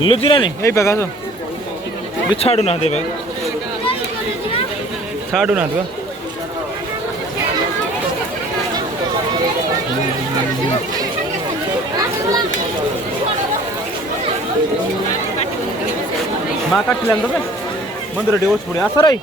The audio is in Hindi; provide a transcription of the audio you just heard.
लुचिना नहीं यही पका सो छाड़ू ना दे छाड़ू ना दो माँ काटले मंदिर डेवस पुढे असं राही